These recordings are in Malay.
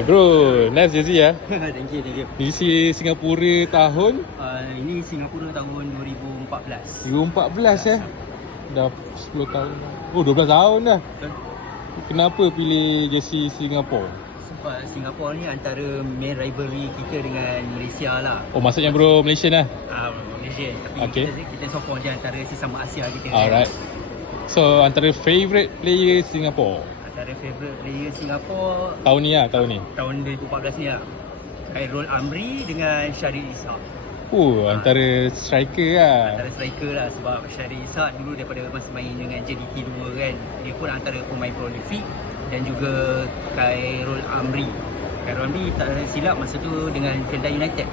Bro, nice jersey ya. Thank you. Jersey Singapura tahun Ini Singapura tahun 2014. 2014 ya. Dah 10 tahun. Oh, 12 tahun dah. Betul. Kenapa pilih jersey Singapura? Sebab Singapura ni antara main rivalry kita dengan Malaysia lah. Oh, maksudnya bro Malaysian lah. Malaysia. Tapi Okay. kita sokong dia antara sesama Asia kita. Alright. So, antara favourite player Singapura Antara favourite player Singapura tahun ni lah, tahun ni. tahun 2014 ni lah. Khairul Amri dengan Syarif Ishak. Antara striker lah. Antara striker lah, sebab Syarif Ishak dulu daripada masa main dengan JDT 2 kan, dia pun antara pemain prolific. Dan juga Khairul Amri tak silap masa tu dengan Felda United.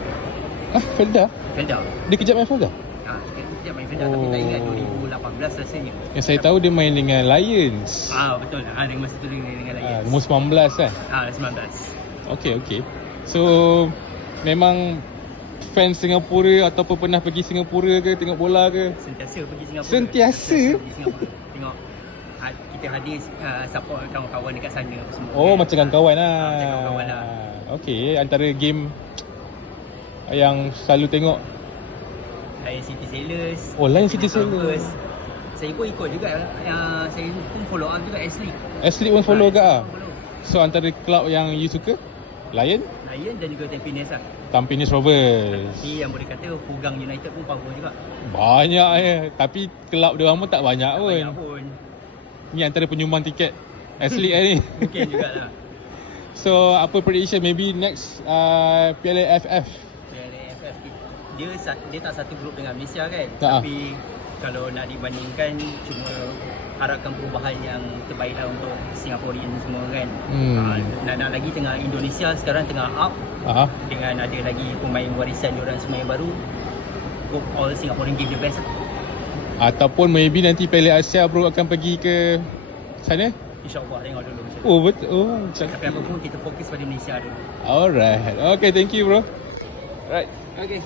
Felda? Felda. Dia kejap main Felda? Dia main Felda tapi tak ingat 2018 rasanya. Yang saya tahu dia main dengan Lions. Betul. Dengan masa tu dengan Lions. Nombor 19 kan? 19. Okay. So memang fan Singapura ataupun pernah pergi Singapura ke tengok bola ke? Sentiasa pergi Singapura. Sentiasa pergi Singapura. Tengok kita hadir support kawan-kawan dekat sana semua. Macam kawan-kawan lah. Macam kawan-kawan lah. Okay, antara game yang selalu tengok Lion City Sailors. Lion City Sailors. Saya pun ikut juga. Saya pun follow up juga S-League. S-League pun follow ke? Follow. So antara club yang you suka? Lion dan juga Tampines lah. Tampines Rovers. Tapi yang boleh kata Hugang United pun power juga. Banyak ya. Tapi club dia orang pun tak banyak pun. Banyak pun. Ni antara penyumbang tiket S-League ni. Mungkin jugalah. So apa prediction maybe next Piala AFF? Dia tak satu grup dengan Malaysia kan. Tapi kalau nak dibandingkan, cuma harapkan perubahan yang terbaik lah untuk Singaporean semua kan. Nak lagi tengah Indonesia sekarang tengah up. Dengan ada lagi pemain warisan diorang semua yang baru. Hope all Singaporean give the best. Ataupun maybe nanti Piala Asia bro akan pergi ke sana? InsyaAllah tengok dulu. Betul. Tapi apa pun kita fokus pada Malaysia dulu. Alright. Okay, thank you bro. Right. Okay.